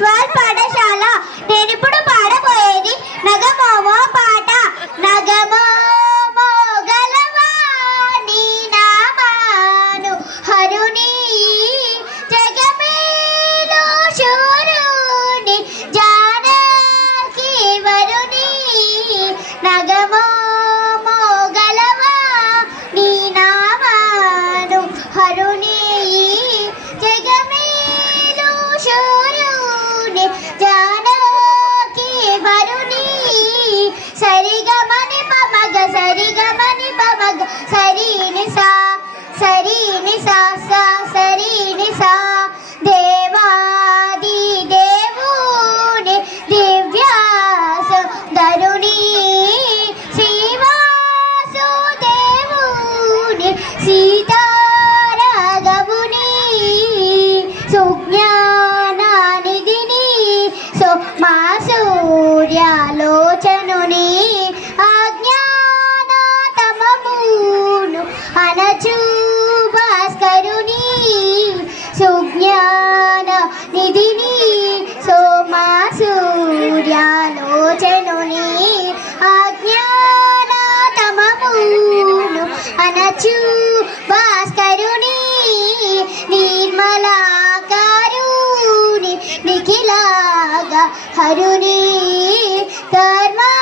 విశ్వాల్ పాఠశాల. నేను ఇప్పుడు పాడబోయేది నగమోమో పాట. నగమోమో గలవా నీ నామాను హరుని జగమేలో శూరుని జానకి వరుని. నగమోమో గలవా నీ నామాను హరుని జగమేలో శూరుని జానకి వరుని. సరిగమని పమగ సరిగమని పమగ సరిని సా సరిని సా సా సరిని సా. దేవాది దేవుని దివ్యాసుందరుని శ్రీవాసుదేవుని సీతారాఘవుని సుజ్ఞానానిధిని మా సూర్యాలోచనుని అజ్ఞానతమమును అనచు భాస్కరుని. సుజ్ఞాన నిధిని సోమా సూర్యాలోచనుని అజ్ఞానతమమును అనచు భాస్కరుని. నిర్మలాకారుని నిఖిలాగా హరుని ధర్మా